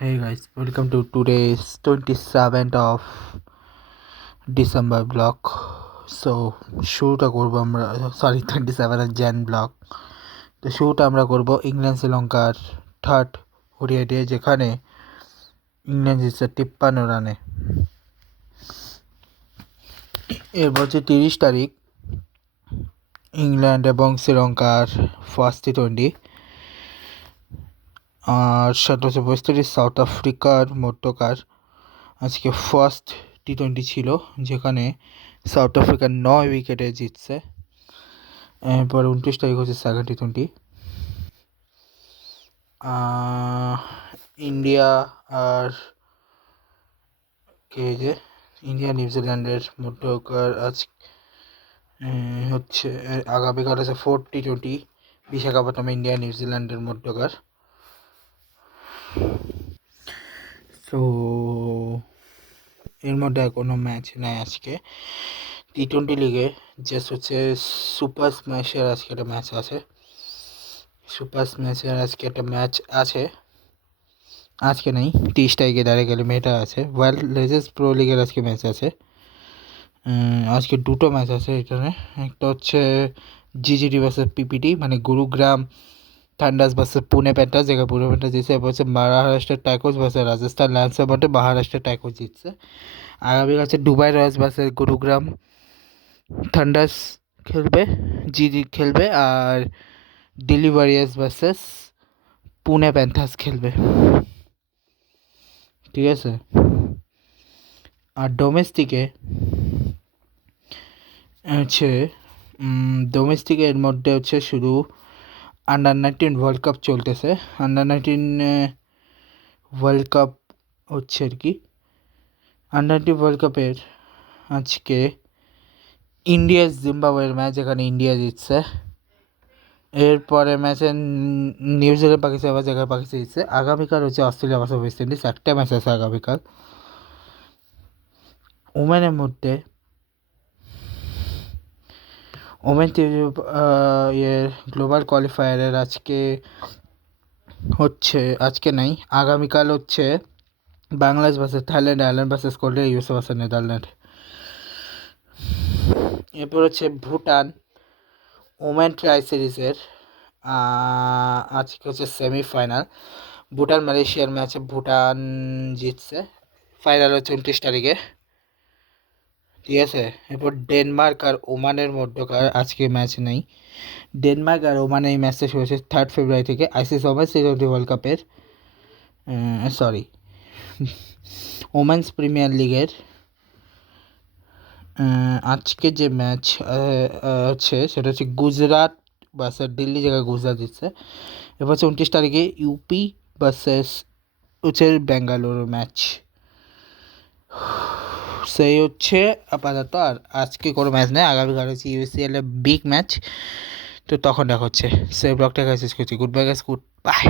Hey guys, welcome to today's 27th of December vlog. So শুরুটা করবো আমরা, sorry 27 jan vlog. তো শুরুটা আমরা করবো ইংল্যান্ড শ্রীলঙ্কার থার্ড ওডিআই ডে, যেখানে ইংল্যান্ড জিতছে 53 রানে। এরপর হচ্ছে 30 তারিখ ইংল্যান্ড এবং শ্রীলঙ্কার ফার্স্ট টি20, আর 17 সাউথ আফ্রিকার মধ্যকার আজকে ফার্স্ট টি20 ছিল, যেখানে সাউথ আফ্রিকা 9 উইকেটে জিতছে। এরপর 29 তারিখ হচ্ছে সেকেন্ড টি20, ইন্ডিয়া আর ইন্ডিয়া নিউজিল্যান্ডের মধ্যকার আজ হচ্ছে আগামীকাল আছে ফোর্থ টি20, বিশাখাপত্তনম ইন্ডিয়া নিউজিল্যান্ডের মধ্যকার। তো এর মধ্যে কোনো ম্যাচ নাই আজকে টি20 লিগে। জাস্ট হচ্ছে সুপার স্ম্যাশের আজকে একটা ম্যাচ আছে, আজকে নেই, 30 তারিখে ডাইরেক্ট এলিমিনেটর আছে। ওয়ার্ল্ড লেজেন্ডস প্রো লিগের আজকে ম্যাচ আছে, আজকে দুটো ম্যাচ আছে এখানে। একটা হচ্ছে জিজিটি ভার্সেস পিপিটি, মানে গুরুগ্রাম থান্ডার্স ভার্সেস পুনে প্যান্টার্স, যেখানে পুনে প্যান্টার্স জিতছে। এরপর হচ্ছে মহারাষ্ট্রের টাইকোস ভার্সেস রাজস্থান লায়ন্সের মধ্যে মহারাষ্ট্রের টাইকোস জিতছে। আগামীকাল হচ্ছে Dubai Royals versus Gurugram Thunders খেলবে, আর Delhi Warriors versus Pune Panthers খেলবে, ঠিক আছে। আর ডোমেস্টিকের মধ্যে হচ্ছে শুধু আন্ডার-19 ওয়ার্ল্ড কাপ চলতেছে। আন্ডার-19 ওয়ার্ল্ড কাপ হচ্ছে আর কি। আন্ডার-19 ওয়ার্ল্ড কাপের আজকে ইন্ডিয়া জিম্বাবুয়ের ম্যাচ, যেখানে ইন্ডিয়া জিতছে। এরপরে ম্যাচে নিউজিল্যান্ড পাকিস্তান, যেখানে পাকিস্তান জিতছে। আগামীকাল হচ্ছে অস্ট্রেলিয়া ভার্সেস ওয়েস্ট ইন্ডিজ, একটা ম্যাচ আছে আগামীকাল। ওমেনের মধ্যে ওমেন গ্লোবাল কোয়ালিফায়ারের আজকে নাই, আগামীকাল হচ্ছে Bangladesh versus Thailand, Ireland versus Colombia, USA versus Netherland. এরপর হচ্ছে ভুটান ওমেন ট্রাই সিরিজের আজকে হচ্ছে সেমিফাইনাল। ভুটান মালয়েশিয়ার ম্যাচে ভুটান জিতছে। ফাইনাল হচ্ছে 29 তারিখে, ঠিক আছে। এরপর ডেনমার্ক আর ওমানের মধ্যকার আজকে ম্যাচ নেই। ডেনমার্ক আর ওমান এই ম্যাচটা শুরু হচ্ছে 3 ফেব্রুয়ারি থেকে আইসিসি ওমেন্স টি20 ওয়ার্ল্ড কাপের, ওমেন্স প্রিমিয়ার লিগের আজকে যে ম্যাচ হচ্ছে সেটা হচ্ছে গুজরাট ভার্সেস দিল্লি, জায়গায় গুজরাট জিতছে। এরপর হচ্ছে 29 তারিখে ইউপি ভার্সেস হচ্ছে বেঙ্গালুরু ম্যাচ। সেই হচ্ছে আপাতত, আর আজকে কোনো ম্যাচ নেই। আগামীকাল হচ্ছে ইউসিএল এর বিগ ম্যাচ, তো তখন দেখা হচ্ছে। সেই ব্লগটা শেষ করছি। Good bye guys, good bye.